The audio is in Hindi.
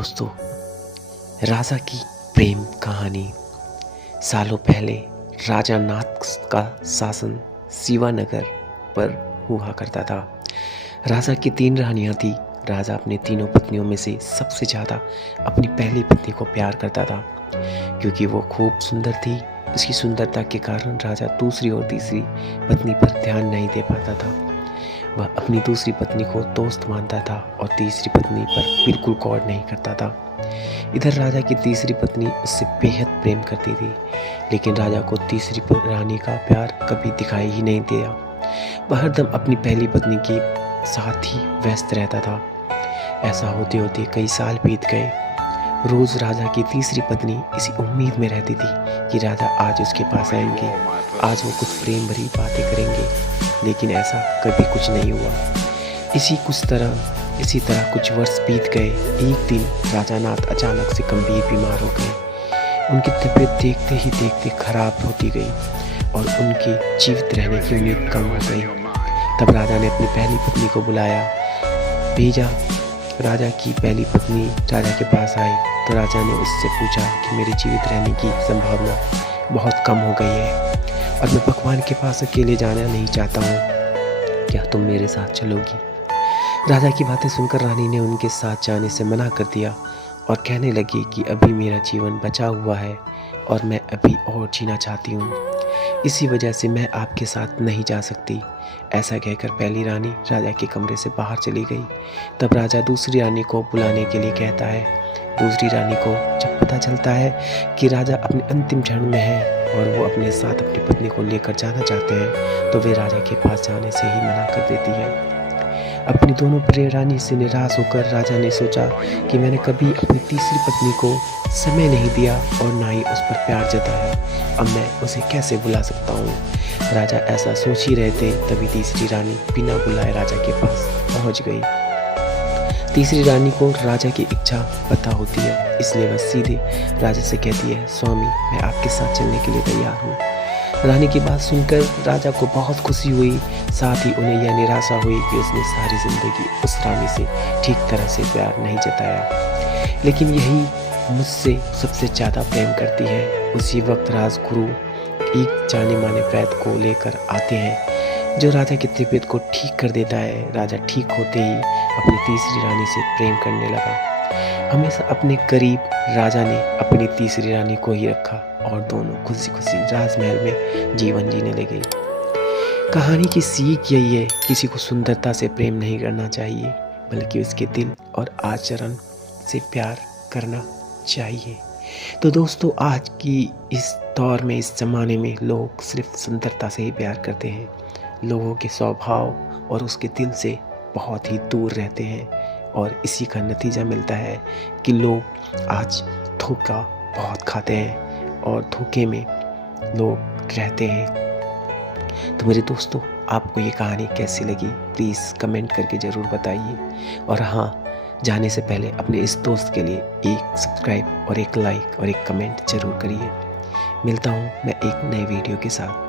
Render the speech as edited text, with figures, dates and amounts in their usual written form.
दोस्तों, राजा की प्रेम कहानी। सालों पहले राजा नाथ का शासन शिवानगर पर हुआ करता था। राजा की 3 रानियां थी। राजा अपने तीनों पत्नियों में से सबसे ज़्यादा अपनी पहली पत्नी को प्यार करता था, क्योंकि वो खूब सुंदर थी। उसकी सुंदरता के कारण राजा दूसरी और तीसरी पत्नी पर ध्यान नहीं दे पाता था। वह अपनी दूसरी पत्नी को दोस्त मानता था और तीसरी पत्नी पर बिल्कुल गौर नहीं करता था। इधर राजा की तीसरी पत्नी उससे बेहद प्रेम करती थी, लेकिन राजा को तीसरी रानी का प्यार कभी दिखाई ही नहीं दिया। वह हरदम अपनी पहली पत्नी के साथ ही व्यस्त रहता था। ऐसा होते होते कई साल बीत गए। रोज राजा की तीसरी पत्नी इसी उम्मीद में रहती थी कि राजा आज उसके पास आएंगे, आज वो कुछ प्रेम भरी बातें करेंगे, लेकिन ऐसा कभी कुछ नहीं हुआ। इसी तरह कुछ वर्ष बीत गए। एक दिन राजा नाथ अचानक से गंभीर बीमार हो गए। उनकी तबीयत देखते ही देखते खराब होती गई और उनके जीवित रहने की उम्मीद कम हो गई। तब राजा ने अपनी पहली पत्नी को भेजा। राजा की पहली पत्नी राजा के पास आई तो राजा ने उससे पूछा कि मेरे जीवित रहने की संभावना बहुत कम हो गई है और मैं भगवान के पास अकेले जाना नहीं चाहता हूँ, क्या तुम मेरे साथ चलोगी? राजा की बातें सुनकर रानी ने उनके साथ जाने से मना कर दिया और कहने लगी कि अभी मेरा जीवन बचा हुआ है और मैं अभी और जीना चाहती हूँ, इसी वजह से मैं आपके साथ नहीं जा सकती। ऐसा कहकर पहली रानी राजा के कमरे से बाहर चली गई। तब राजा दूसरी रानी को बुलाने के लिए कहता है। दूसरी रानी को जब पता चलता है कि राजा अपने अंतिम क्षण में है और वो अपने साथ अपनी पत्नी को लेकर जाना चाहते हैं, तो वे राजा के पास जाने से ही मना कर देती है। अपनी दोनों प्रिय रानी से निराश होकर राजा ने सोचा कि मैंने कभी अपनी तीसरी पत्नी को समय नहीं दिया और ना ही उस पर प्यार जताया, अब मैं उसे कैसे बुला सकता हूँ। राजा ऐसा सोच ही रहे थे, तभी तीसरी रानी बिना बुलाए राजा के पास पहुँच गई। तीसरी रानी को राजा की इच्छा पता होती है, इसलिए वह सीधे राजा से कहती है, स्वामी, मैं आपके साथ चलने के लिए तैयार हूँ। रानी की बात सुनकर राजा को बहुत खुशी हुई, साथ ही उन्हें यह निराशा हुई कि उसने सारी जिंदगी उस रानी से ठीक तरह से प्यार नहीं जताया, लेकिन यही मुझसे सबसे ज़्यादा प्रेम करती है। उसी वक्त राजगुरु एक जाने माने वैद्य को लेकर आते हैं, जो राजा की तबीयत को ठीक कर देता है। राजा ठीक होते ही अपनी तीसरी रानी से प्रेम करने लगा। हमेशा अपने करीब राजा ने अपनी तीसरी रानी को ही रखा और दोनों खुशी खुशी राजमहल में जीवन जीने लगे। कहानी की सीख यही है, किसी को सुंदरता से प्रेम नहीं करना चाहिए, बल्कि उसके दिल और आचरण से प्यार करना चाहिए। तो दोस्तों, आज की इस दौर में, इस ज़माने में लोग सिर्फ सुंदरता से ही प्यार करते हैं। लोगों के स्वभाव और उसके दिल से बहुत ही दूर रहते हैं और इसी का नतीजा मिलता है कि लोग आज धोखा बहुत खाते हैं और धोखे में लोग रहते हैं। तो मेरे दोस्तों, आपको ये कहानी कैसी लगी प्लीज़ कमेंट करके ज़रूर बताइए। और हाँ, जाने से पहले अपने इस दोस्त के लिए एक सब्सक्राइब और एक लाइक और एक कमेंट ज़रूर करिए। मिलता हूँ मैं एक नए वीडियो के साथ।